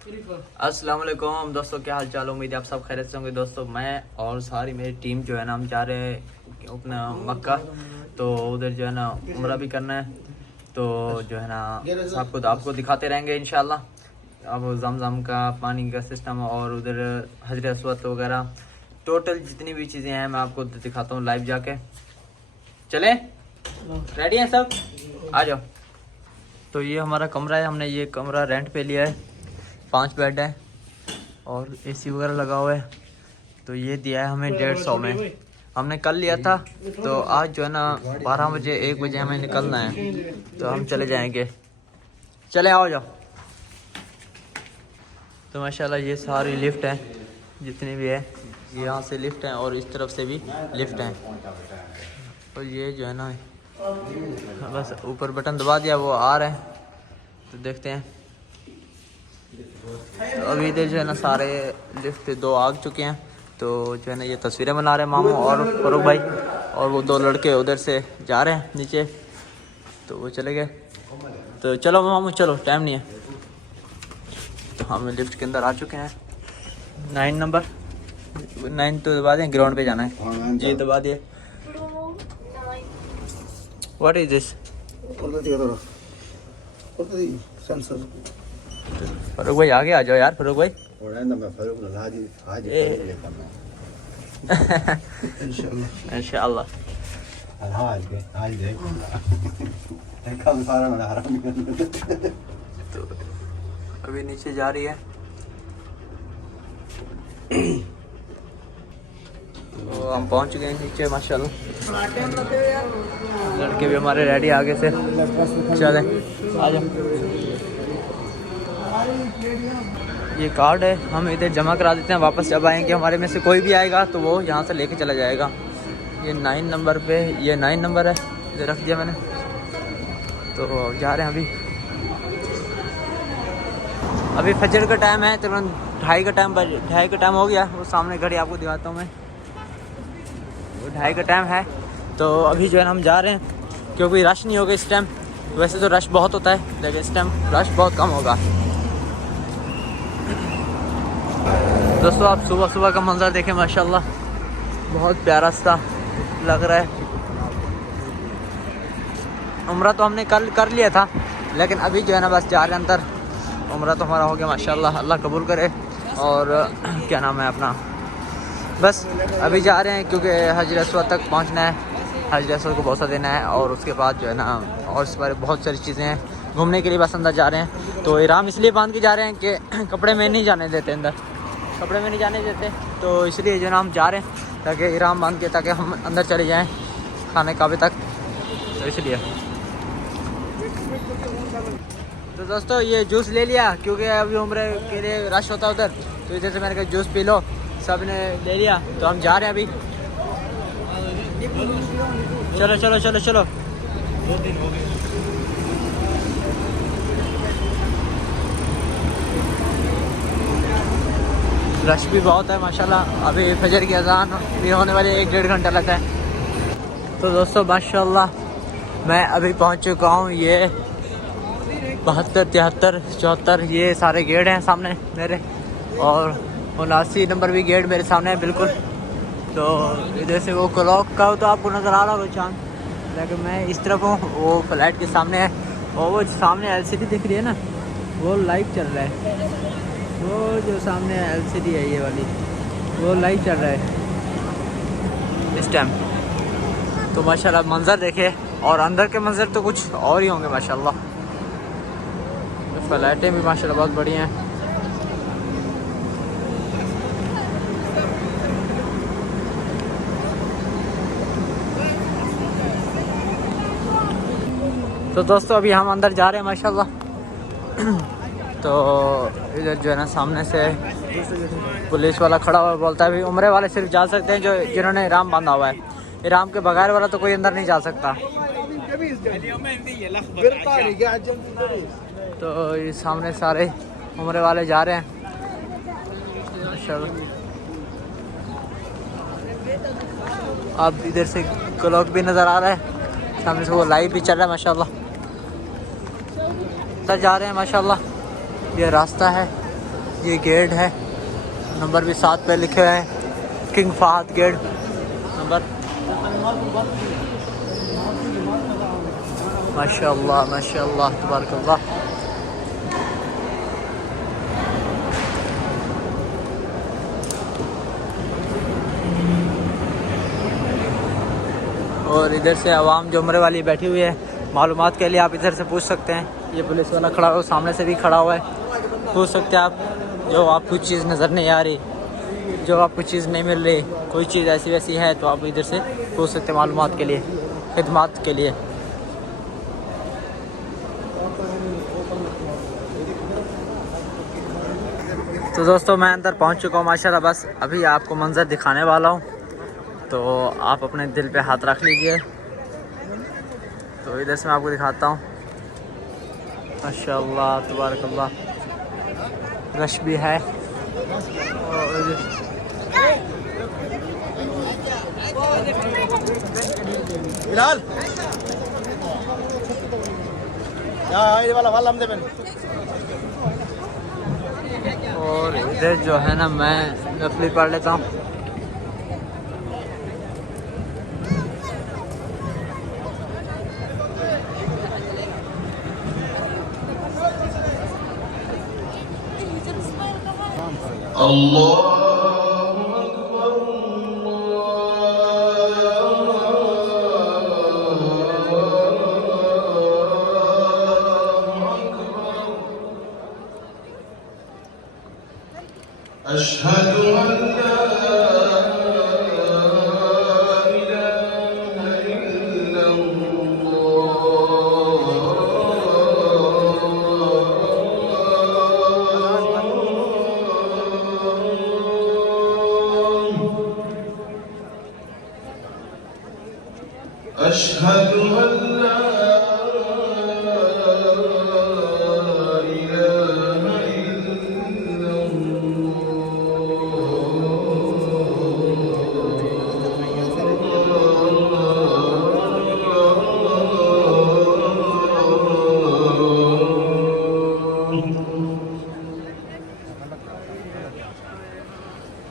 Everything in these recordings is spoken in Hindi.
अस्सलाम वालेकुम दोस्तों, क्या हाल चाल। उम्मीद है आप सब खैरियत से होंगे। दोस्तों मैं और सारी मेरी टीम जो है ना, हम जा रहे हैं अपना मक्का। तो उधर जो है ना उम्रा भी करना है। तो जो है ना आपको दिखाते रहेंगे इंशाल्लाह। अब जमजम का पानी का सिस्टम और उधर हजर अस्वद वगैरह टोटल जितनी भी चीज़ें हैं मैं आपको दिखाता हूँ लाइव जाके। चले रेडी हैं सब, आ जाओ। तो ये हमारा कमरा है, हमने ये कमरा रेंट पे लिया है। 5 बेड है और एसी वगैरह लगा हुआ है। तो ये दिया है हमें 150 में। हमने कल लिया था। तो आज जो है ना 12 बजे 1 बजे हमें निकलना है, तो हम चले जाएंगे। चले आओ जाओ। तो माशाल्लाह ये सारी लिफ्ट है जितनी भी है, यहाँ से लिफ्ट है और इस तरफ से भी लिफ्ट है। और ये जो है ना बस ऊपर बटन दबा दिया, वो आ रहा है। तो देखते हैं। तो अभी इधर जो है ना सारे लिफ्ट 2 आ चुके हैं। तो जो है ना ये तस्वीरें बना रहे हैं मामू और फरूक भाई, और वो 2 लड़के उधर से जा रहे हैं नीचे। तो वो चले गए। तो चलो मामू चलो, टाइम नहीं है। तो हम लिफ्ट के अंदर आ चुके हैं। 9 नंबर 9 तो दबा दें, ग्राउंड पे जाना है। जी दबा दिए। What is this? फरूक भाई आगे आ जाओ यार। फरूक भाई इंशाल्लाह। तो अभी नीचे जा रही है। तो हम पहुंच गए नीचे माशाल्लाह। लड़के भी हमारे रेडी आगे से। चले आ जाओ। ये कार्ड है, हम इधर जमा करा देते हैं। वापस जब आएंगे हमारे में से कोई भी आएगा तो वो यहाँ से लेके चला जाएगा। ये 9 नंबर पे, ये 9 नंबर है, इधर रख दिया मैंने। तो जा रहे हैं अभी फजर का टाइम है, तुरंत 2:30 का टाइम हो गया। वो सामने घड़ी आपको दिखाता हूँ मैं, वो 2:30 का टाइम है। तो अभी जो है हम जा रहे हैं क्योंकि रश नहीं होगा इस टाइम। वैसे तो रश बहुत होता है लेकिन इस टाइम रश बहुत कम होगा। दोस्तों आप सुबह सुबह का मंजर देखें, माशाल्लाह बहुत प्यारा सा लग रहा है। उम्रा तो हमने कल कर लिया था, लेकिन अभी जो है ना बस जा रहे हैं अंदर। उम्रा तो हमारा हो गया माशाल्लाह, अल्लाह कबूल करे। और क्या नाम है अपना, बस अभी जा रहे हैं क्योंकि हजर अस्वद तक पहुंचना है। हजर अस्वद को बोसा देना है और उसके बाद जो है ना और इस बारे बहुत सारी चीज़ें हैं। घूमने के लिए बस अंदर जा रहे हैं। तो इहराम इसलिए बांध के जा रहे हैं कि कपड़े में नहीं जाने देते, अंदर कपड़े में नहीं जाने देते। तो इसलिए जो है ना हम जा रहे हैं ताकि इहराम बांध के, ताकि हम अंदर चले जाएँ खाने काबे तक। तो इसलिए तो दोस्तों ये जूस ले लिया क्योंकि अभी उम्र के लिए रश होता है उधर। तो इधर से मैंने कहा जूस पी लो, सब ने ले लिया। तो हम जा रहे हैं अभी। चलो चलो चलो चलो। रश भी बहुत है माशाल्लाह। अभी फजर की अजान भी होने वाली 1-1.5 घंटा लगता है। तो दोस्तों माशाल्लाह मैं अभी पहुंच चुका हूं। ये 72, 73, 74 ये सारे गेट हैं सामने मेरे, और 79 नंबर भी गेट मेरे सामने है बिल्कुल। तो इधर से वो क्लॉक का तो आपको नज़र आ रहा होगा चांद, लेकिन मैं इस तरफ हूँ, वो फ्लैट के सामने है। और वो सामने LCD दिख रही है ना, वो लाइव चल रहा है। वो जो सामने LCD है ये वाली, वो लाइव चल रहा है इस टाइम। तो माशाल्लाह मंज़र देखे, और अंदर के मंज़र तो कुछ और ही होंगे माशाल्लाह। फ्लैटें भी माशाल्लाह बहुत बढ़िया हैं। तो दोस्तों अभी हम अंदर जा रहे हैं माशाल्लाह। तो इधर जो है ना सामने से पुलिस वाला खड़ा हुआ, बोलता है अभी उम्रे वाले सिर्फ जा सकते हैं जो जिन्होंने इहराम बांधा हुआ है। इहराम के बगैर वाला तो कोई अंदर नहीं जा सकता। तो ये सामने सारे उम्रे वाले जा रहे हैं माशाल्लाह। अब इधर से क्लॉक भी नज़र आ रहा है, सामने से वो लाइव भी चल रहा है माशाल्लाह। जा रहे हैं माशाल्लाह। ये रास्ता है ये गेट है, नंबर भी 7 पे लिखे हुए हैं, किंग फहद गेट नंबर। माशाअल्लाह माशाअल्लाह तबारकल्लाह। और इधर से आवाम जो उम्रे वाली बैठी हुई है, मालूमात के लिए आप इधर से पूछ सकते हैं। ये पुलिस वाला खड़ा हो, सामने से भी खड़ा हुआ है, पूछ सकते हैं आप। जो आपको चीज़ नज़र नहीं आ रही, जो आपको चीज़ नहीं मिल रही, कोई चीज़ ऐसी वैसी है तो आप इधर से पूछ सकते हैं मालूमात के लिए, खिदमात के लिए। तो दोस्तों मैं अंदर पहुंच चुका हूं माशाल्लाह। बस अभी आपको मंज़र दिखाने वाला हूं, तो आप अपने दिल पे हाथ रख लीजिए। तो इधर से मैं आपको दिखाता हूं, माशाल्लाह तबारकल्लाह, रश भी है। और और इधर जो है ना, मैं नफली पढ़ लेता हूँ। अशहदु अल्ला इलाहा इल्लल्लाह अशहदु अल्ला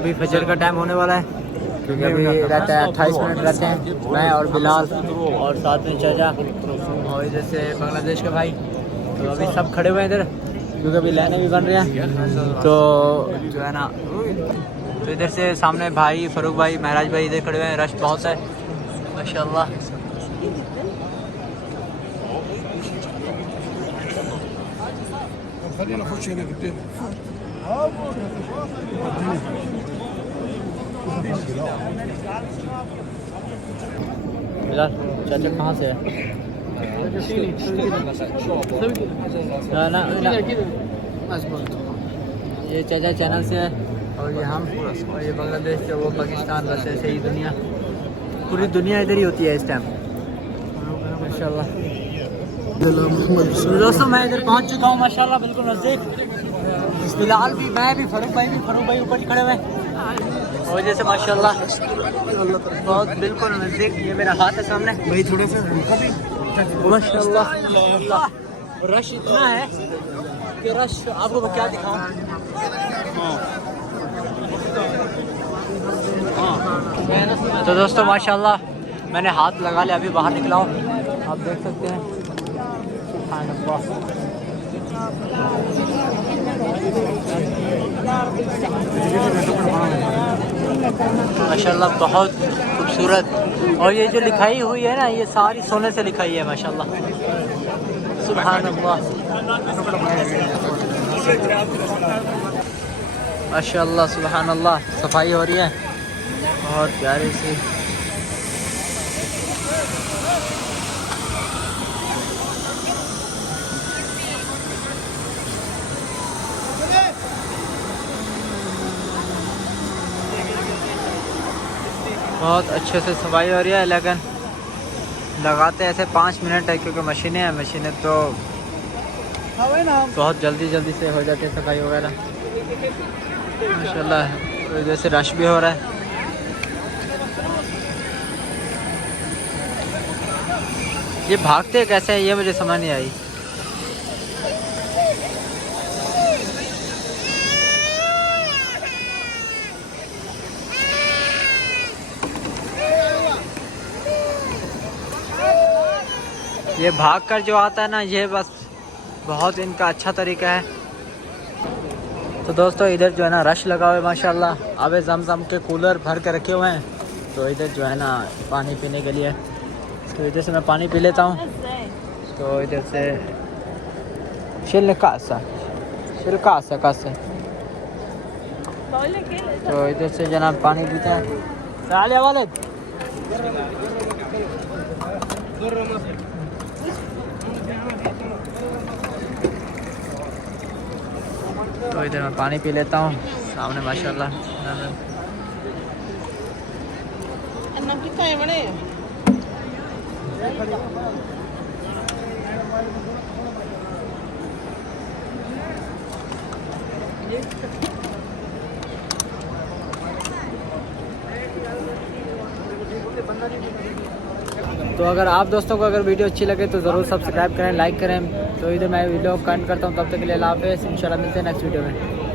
अभी फजर का टाइम होने वाला है, क्योंकि अभी रहता है 28 मिनट रहते हैं, मैं और बिलाल और साथ में चाचा और इधर से बांग्लादेश का भाई। तो अभी सब खड़े हुए हैं इधर, क्योंकि अभी लाइनें भी बन रही हैं। तो जो है ना, तो इधर से सामने भाई फरूक भाई, महराज भाई इधर खड़े हुए हैं। रश बहुत है माशाल्लाह। बिलाल चाचा कहाँ से है? ना ये चाचा चैनल से है और ये हम, और ये बांग्लादेश से, वो पाकिस्तान, बस ऐसे ही दुनिया, पूरी दुनिया इधर ही होती है इस टाइम माशाल्लाह। तो दोस्तों मैं इधर पहुंच चुका हूँ माशाल्लाह, बिल्कुल नज़दीक। बिलाल भी, मैं भी, फरूक भाई ऊपर ही खड़े हुए हैं और जैसे माशाल्लाह बहुत बिल्कुल नज़दीक। ये मेरा हाथ है सामने भाई, थोड़े से माशाल्लाह। रश इतना है कि रश आपको क्या दिखाऊं। तो दोस्तों माशाल्लाह मैंने हाथ लगा लिया, अभी बाहर निकला हूँ, आप देख सकते हैं। माशाल्लाह बहुत खूबसूरत। और ये जो लिखाई हुई है ना, ये सारी सोने से लिखाई है माशाल्लाह। सुभान अल्लाह माशाल्लाह सुभान अल्लाह। सफाई हो रही है बहुत प्यारी सी। बहुत अच्छे से सफाई हो रही है, लेकिन लगाते ऐसे 5 मिनट है, क्योंकि मशीनें हैं। मशीनें तो बहुत जल्दी से हो जाती है सफाई वगैरह माशाल्लाह। जैसे रश भी हो रहा है। ये भागते कैसे हैं ये मुझे समझ नहीं आई। ये भाग कर जो आता है ना, ये बस बहुत इनका अच्छा तरीका है। तो दोस्तों इधर जो है ना रश लगा हुआ है माशाल्लाह। आबे ज़मज़म के कूलर भर के रखे हुए हैं, तो इधर जो है ना पानी पीने के लिए। तो इधर से मैं पानी पी लेता हूँ। तो इधर से शिलकासा तो इधर से जनाब पानी पीते हैं। साले वाले तो इधर मैं पानी पी लेता हूँ सामने माशाल्लाह। तो अगर आप दोस्तों को अगर वीडियो अच्छी लगे तो ज़रूर सब्सक्राइब करें, लाइक करें। तो इधर मैं वीडियो को एंड करता हूँ, तब तक के लिए अल्लाह हाफ़िज़। इंशाल्लाह मिलते हैं नेक्स्ट वीडियो में।